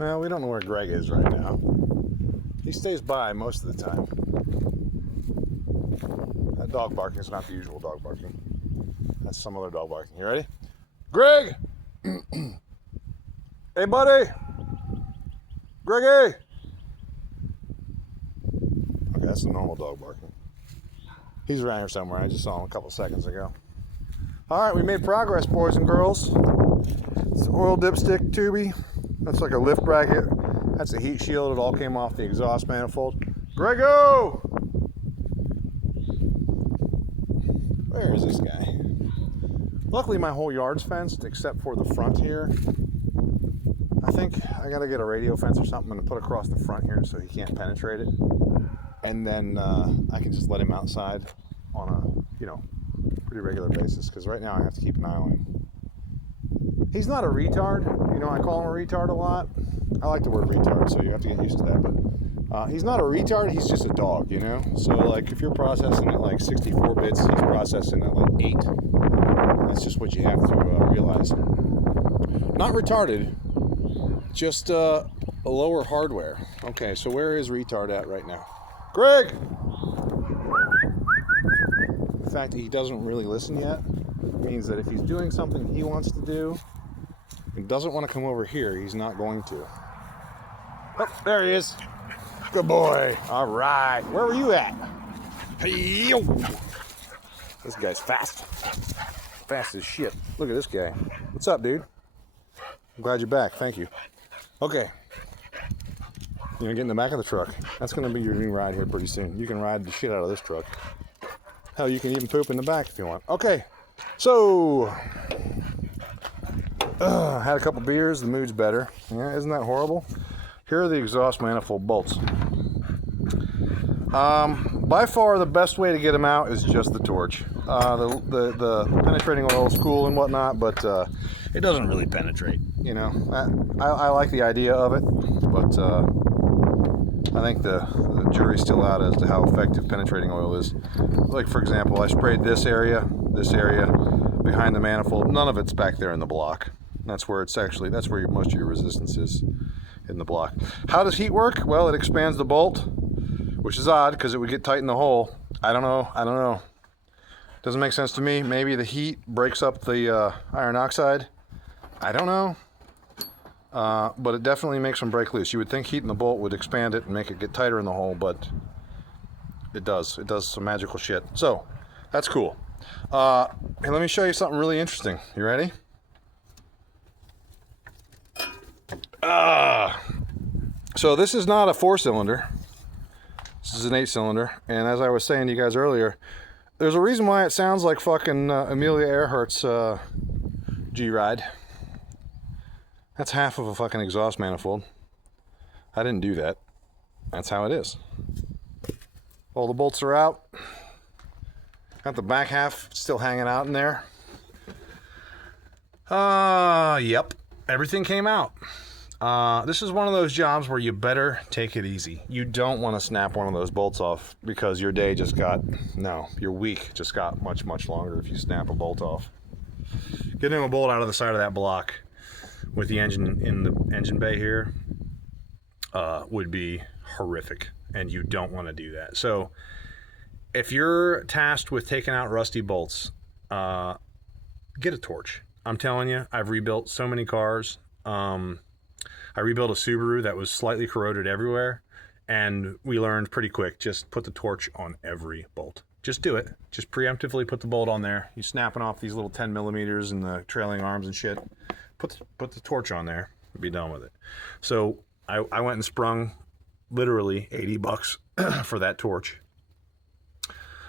Well, we don't know where Greg is right now. He stays by most of the time. That dog barking is not the usual dog barking. That's some other dog barking. You ready? Greg! Hey, buddy! Greggy! Okay, that's the normal dog barking. He's around here somewhere. I just saw him a couple seconds ago. All right, we made progress, boys and girls. It's the oil dipstick tubey. That's like a lift bracket. That's a heat shield. It all came off the exhaust manifold. Grego! Where is this guy? Luckily, my whole yard's fenced except for the front here. I think I gotta get a radio fence or something and put across the front here so he can't penetrate it. And then I can just let him outside on a, pretty regular basis, because right now I have to keep an eye on him. He's not a retard. I call him a retard a lot. I like the word retard, so you have to get used to that. But he's not a retard. He's just a dog, So, like, if you're processing at like 64 bits, he's processing at like 8. That's just what you have to realize. Not retarded, just a lower hardware. Okay, so where is retard at right now? Greg! The fact that he doesn't really listen yet means that if he's doing something he wants to do and doesn't want to come over here, he's not going to. Oh, there he is. Good boy. All right. Where were you at? Hey, yo. This guy's fast. Fast as shit. Look at this guy. What's up, dude? I'm glad you're back. Thank you. Okay. You're gonna get in the back of the truck. That's gonna be your new ride here pretty soon. You can ride the shit out of this truck. Hell, you can even poop in the back if you want. Okay. So, had a couple beers. The mood's better. Yeah, isn't that horrible? Here are the exhaust manifold bolts. By far the best way to get them out is just the torch. The penetrating oil is cool and whatnot, but it doesn't really penetrate. I like the idea of it, but I think the jury's still out as to how effective penetrating oil is. Like, for example, I sprayed this area behind the manifold. None of it's back there in the block. That's where most of your resistance is, in the block. How does heat work? Well, it expands the bolt, which is odd because it would get tight in the hole. I don't know. Doesn't make sense to me. Maybe the heat breaks up the iron oxide. I don't know. But it definitely makes them break loose. You would think heating the bolt would expand it and make it get tighter in the hole, but it does. It does some magical shit. So, that's cool. Hey, let me show you something really interesting. You ready? So this is not a 4-cylinder. This is an 8-cylinder. And as I was saying to you guys earlier, there's a reason why it sounds like fucking Amelia Earhart's G-Ride. That's half of a fucking exhaust manifold. I didn't do that. That's how it is. All the bolts are out. Got the back half still hanging out in there. Yep. Everything came out. This is one of those jobs where you better take it easy. You don't want to snap one of those bolts off because your your week just got much, much longer if you snap a bolt off. Getting a bolt out of the side of that block with the engine in the engine bay here would be horrific, and you don't want to do that. So if you're tasked with taking out rusty bolts, get a torch. I'm telling you, I've rebuilt so many cars. I rebuilt a Subaru that was slightly corroded everywhere, and we learned pretty quick, just put the torch on every bolt. Just do it. Just preemptively put the bolt on there. You're snapping off these little 10 millimeters and the trailing arms and shit. Put the torch on there and be done with it. So I went and sprung literally $80 for that torch.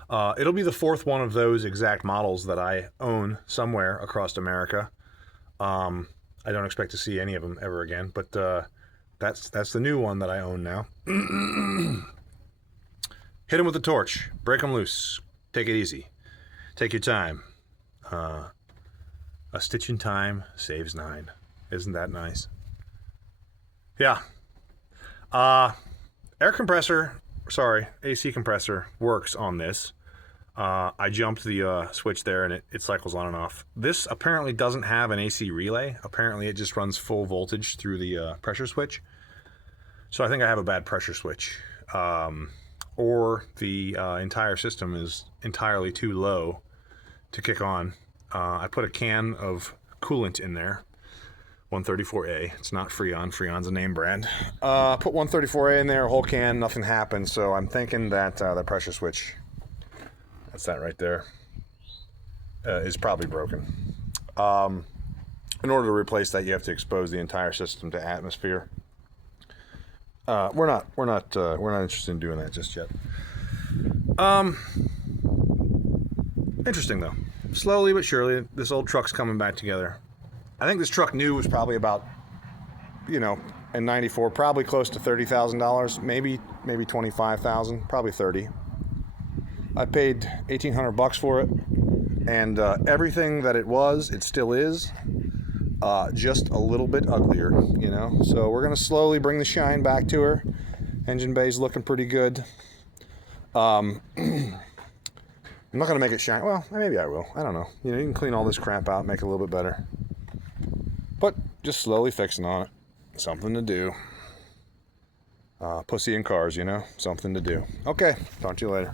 It'll be the 4th one of those exact models that I own somewhere across America. I don't expect to see any of them ever again, but that's the new one that I own now. Hit them with the torch. Break them loose. Take it easy. Take your time. A stitch in time saves 9. Isn't that nice? Yeah. AC compressor works on this. I jumped the switch there, and it cycles on and off. This apparently doesn't have an AC relay. Apparently it just runs full voltage through the pressure switch. So I think I have a bad pressure switch. Or the entire system is entirely too low to kick on. I put a can of coolant in there, 134A. It's not Freon. Freon's a name brand. Put 134A in there, a whole can, nothing happened. So I'm thinking that the pressure switch, that's that right there, is probably broken. In order to replace that, you have to expose the entire system to atmosphere. We're not interested in doing that just yet. Interesting though. Slowly but surely, this old truck's coming back together. I think this truck new was probably about, in '94, probably close to $30,000, maybe $25,000, probably 30. I paid $1,800 for it, and everything that it was, it still is. Just a little bit uglier, So we're gonna slowly bring the shine back to her. Engine bay's looking pretty good. I'm not gonna make it shine. Well, maybe I will. I don't know. You can clean all this crap out, make it a little bit better. But just slowly fixing on it. Something to do. Pussy in cars, something to do. Okay, talk to you later.